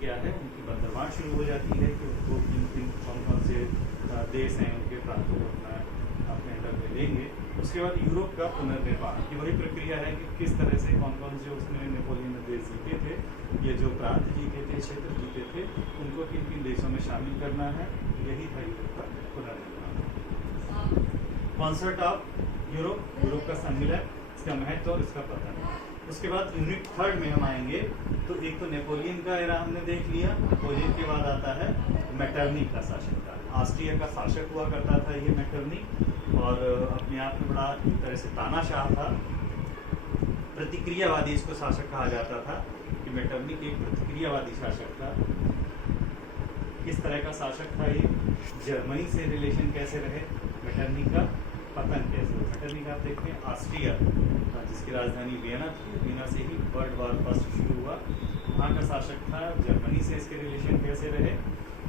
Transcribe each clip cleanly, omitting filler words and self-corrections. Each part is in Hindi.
क्या है, उनकी बंदरबांट शुरू हो जाती है कि उनको किन किन कौन कौन से देश हैं उनके प्रांतों को अपने अंडर में लेंगे। उसके बाद यूरोप का पुनर्निर्माण की वही प्रक्रिया है कि किस तरह से कौन कौन से उसने नेपोलियन ने देश जीते थे, ये जो प्रांत जीते थे, क्षेत्र जीते थे, उनको किन किन देशों में शामिल करना है, यही था यूरोप का पुनर्निर्माण। कॉन्सर्ट ऑफ यूरोप, यूरोप का सम्मिलन, इसका महत्व और इसका पतन। उसके बाद यूनिट थर्ड में हम आएंगे तो एक तो नेपोलियन का एरा हमने देख लिया, नेपोलियन के बाद आता है मेटरनिक का शासनकाल। ऑस्ट्रिया का शासक हुआ करता था ये मेटरनिक, और अपने आप में बड़ा एक तरह से तानाशाह था, प्रतिक्रियावादी इसको शासक कहा जाता था कि मेटरनिक एक प्रतिक्रियावादी शासक था। किस तरह का शासक था ये, जर्मनी से रिलेशन कैसे रहे, मेटरनिक का पतन कैसे हुआ। मेटरनिक आप देखते हैं ऑस्ट्रिया जिसकी राजधानी वियना थी, वियना से ही वर्ल्ड वॉर फर्स्ट शुरू हुआ, वहाँ का शासक था। जर्मनी से इसके रिलेशन कैसे रहे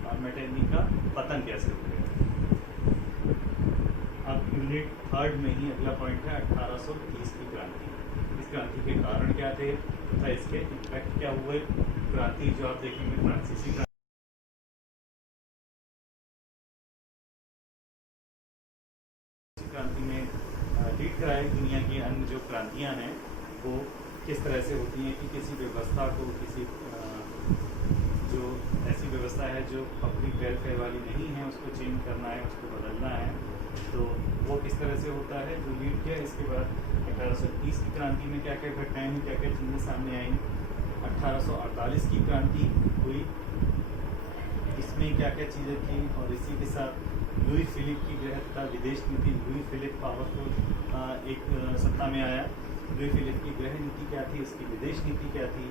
और मेटरनिक का पतन कैसे हुआ। अब यूनिट थर्ड में ही अगला पॉइंट है 1830 की क्रांति। इस क्रांति के कारण क्या थे तथा इसके इम्पैक्ट क्या हुए। क्रांति जो आप देखेंगे फ्रांसीसी क्रांति में लीड कराई। दुनिया की अन्य जो क्रांतियां हैं वो किस तरह से होती हैं कि किसी व्यवस्था को, किसी जो ऐसी व्यवस्था है जो पब्लिक वेलफेयर वाली नहीं है उसको चेंज करना है, उसको बदलना है, तो वो किस तरह से होता है, जो लीड किया। इसके बाद 1830 की क्रांति में क्या क्या घटनाएं हुई, क्या क्या चीज़ें सामने आई। 1848 की क्रांति हुई, इसमें क्या क्या चीज़ें थी, और इसी के साथ लुई फिलिप की ग्रह तथा विदेश नीति। लुई फिलिप पावरफुल एक सत्ता में आया। लुई फिलिप की ग्रह नीति क्या थी, इसकी विदेश नीति क्या थी,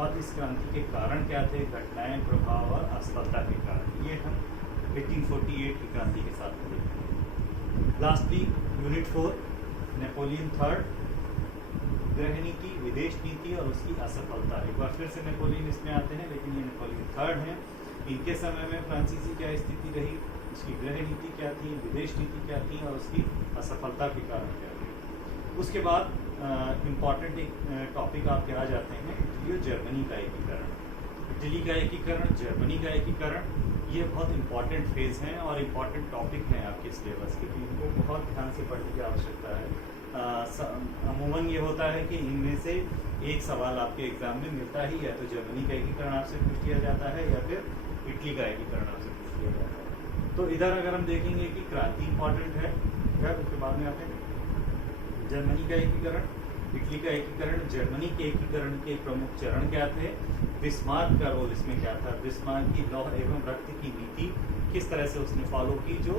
और इस क्रांति के कारण क्या थे, घटनाएं, प्रभाव और असफलता के कारण। ये हम 1848 की क्रांति के साथ देखेंगे। लास्टली यूनिट 4 नेपोलियन थर्ड, ग्रह नीति, विदेश नीति और उसकी असफलता। एक बार फिर से नेपोलियन इसमें आते हैं, लेकिन ये नेपोलियन थर्ड हैं। इनके समय में फ्रांसीसी क्या स्थिति रही, उसकी गृह नीति क्या थी, विदेश नीति क्या थी और उसकी असफलता के कारण क्या थी। उसके बाद इम्पॉर्टेंट एक टॉपिक आपके आ जाते हैं, इटली और जर्मनी का एकीकरण। इटली का एकीकरण, जर्मनी का एकीकरण, ये बहुत इंपॉर्टेंट फेज हैं और इम्पॉर्टेंट टॉपिक हैं आपके सिलेबस के, इनको बहुत ध्यान से पढ़ने की आवश्यकता है। अमूमन ये होता है कि इनमें से एक सवाल आपके एग्जाम में मिलता ही, या तो जर्मनी का एकीकरण आपसे पूछ लिया जाता है या फिर इटली का एकीकरण आपसे पूछ लिया जाता है। तो इधर अगर हम देखेंगे कि क्रांति इंपॉर्टेंट है, फिर उसके बाद में आते हैं जर्मनी का एकीकरण, इटली का एकीकरण। जर्मनी के एकीकरण के प्रमुख चरण क्या थे, बिस्मार्क का रोल इसमें क्या था, बिस्मार्क की लौह एवं रक्त की नीति किस तरह से उसने फॉलो की जो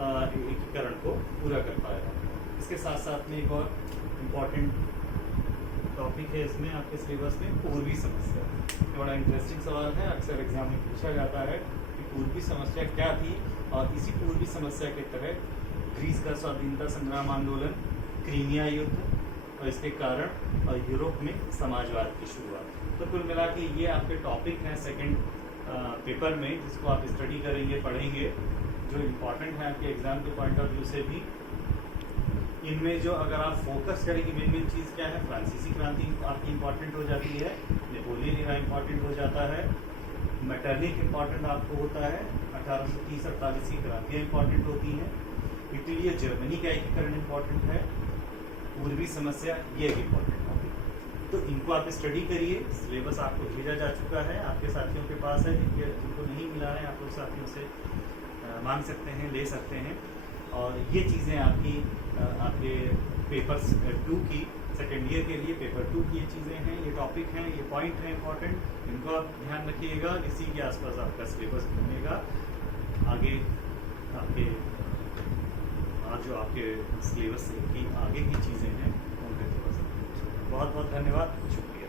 एकीकरण को पूरा कर पाया। इसके साथ साथ में एक और इम्पॉर्टेंट टॉपिक है इसमें आपके सिलेबस में, पूर्वी समस्या। बड़ा इंटरेस्टिंग सवाल है, अक्सर एग्जाम में पूछा जाता है कि पूर्वी समस्या क्या थी, और इसी पूर्वी समस्या के तहत ग्रीस का स्वाधीनता संग्राम आंदोलन, क्रीमिया युद्ध और इसके कारण, और यूरोप में समाजवाद की शुरुआत। तो कुल मिला के ये आपके टॉपिक हैं सेकंड पेपर में, जिसको आप स्टडी करेंगे, पढ़ेंगे, जो इम्पोर्टेंट है आपके एग्जाम के पॉइंट ऑफ व्यू से भी। इनमें जो अगर आप फोकस करेंगे, मेन चीज़ क्या है, फ्रांसीसी क्रांति आपकी इंपॉर्टेंट हो जाती है, नेपोलियन एरा इंपॉर्टेंट हो जाता है, मेटरनिक इंपॉर्टेंट आपको होता है, 1830-48 की क्रांतियाँ इंपॉर्टेंट होती हैं, इटली और जर्मनी का एकीकरण इंपॉर्टेंट है, पूर्वी समस्या ये एक इम्पॉर्टेंट टॉपिक। तो इनको आप स्टडी करिए, सिलेबस आपको भेजा जा चुका है, आपके साथियों के पास है, जिनको नहीं मिला है आप लोग साथियों से मांग सकते हैं, ले सकते हैं। और ये चीज़ें आपकी आपके पेपर 2 की सेकेंड ईयर के लिए पेपर 2 की ये चीज़ें हैं, ये टॉपिक हैं, ये पॉइंट हैं इंपॉर्टेंट, इनको आप ध्यान रखिएगा। इसी के आसपास आपका सिलेबस बनेगा। आगे आपके जो आपके सिलेबस की आगे की चीज़ें हैं उनके थोड़ा सा बहुत बहुत धन्यवाद, शुक्रिया।